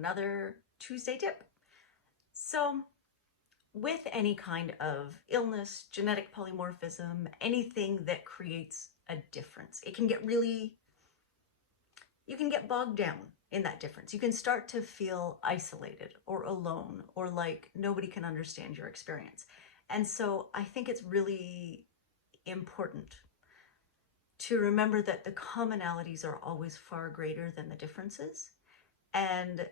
another Tuesday tip. So with any kind of illness, genetic polymorphism, anything that creates a difference, it can get really, you can get bogged down in that difference. You can start to feel isolated or alone or like nobody can understand your experience. And so I think it's really important to remember that the commonalities are always far greater than the differences, and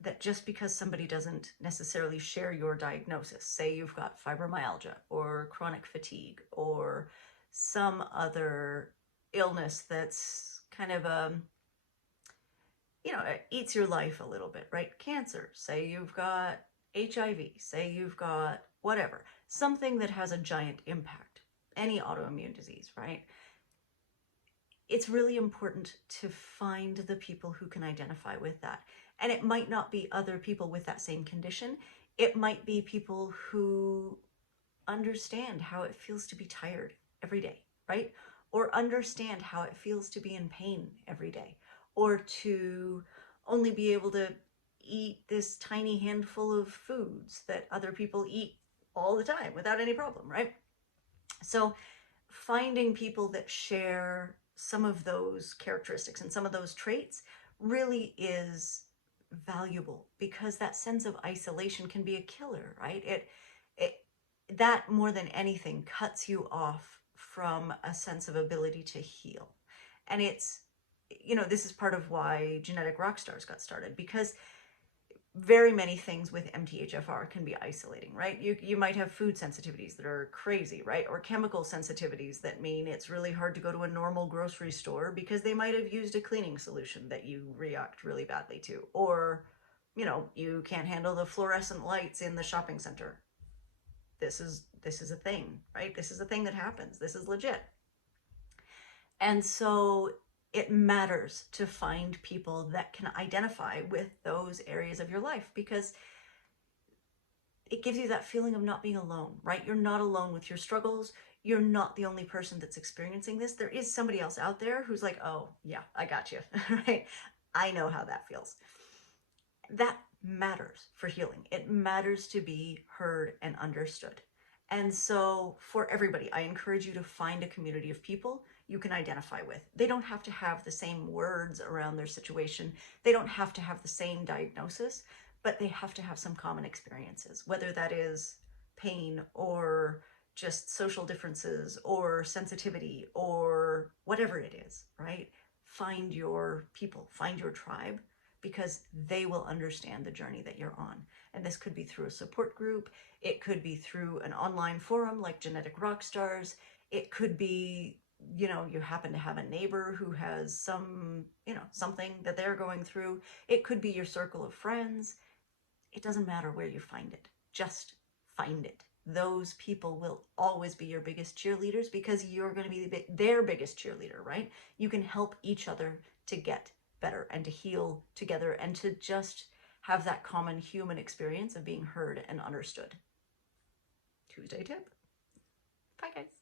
that just because somebody doesn't necessarily share your diagnosis, say you've got fibromyalgia or chronic fatigue or some other illness that's kind of it eats your life a little bit, right? Cancer, say you've got HIV, say you've got whatever, something that has a giant impact, any autoimmune disease, right? It's really important to find the people who can identify with that. And it might not be other people with that same condition. It might be people who understand how it feels to be tired every day, right? Or understand how it feels to be in pain every day, or to only be able to eat this tiny handful of foods that other people eat all the time without any problem, right? So finding people that share some of those characteristics and some of those traits really is valuable, because that sense of isolation can be a killer, right? That more than anything cuts you off from a sense of ability to heal. And it's, this is part of why Genetic Rockstars got started, because very many things with MTHFR can be isolating, right? You might have food sensitivities that are crazy, right? Or chemical sensitivities that mean it's really hard to go to a normal grocery store because they might have used a cleaning solution that you react really badly to. Or, you can't handle the fluorescent lights in the shopping center. This is a thing, right? This is a thing that happens. This is legit. And so it matters to find people that can identify with those areas of your life, because it gives you that feeling of not being alone, right? You're not alone with your struggles. You're not the only person that's experiencing this. There is somebody else out there who's like, oh yeah, I got you, right? I know how that feels. That matters for healing. It matters to be heard and understood. And so for everybody, I encourage you to find a community of people you can identify with. They don't have to have the same words around their situation. They don't have to have the same diagnosis, but they have to have some common experiences, whether that is pain or just social differences or sensitivity or whatever it is, right? Find your people, find your tribe, because they will understand the journey that you're on. And this could be through a support group. It could be through an online forum like Genetic Rockstars. It could be, you happen to have a neighbor who has some, something that they're going through. It could be your circle of friends. It doesn't matter where you find it. Just find it. Those people will always be your biggest cheerleaders, because you're going to be their biggest cheerleader, right? You can help each other to get better and to heal together and to just have that common human experience of being heard and understood. Tuesday tip. Bye, guys.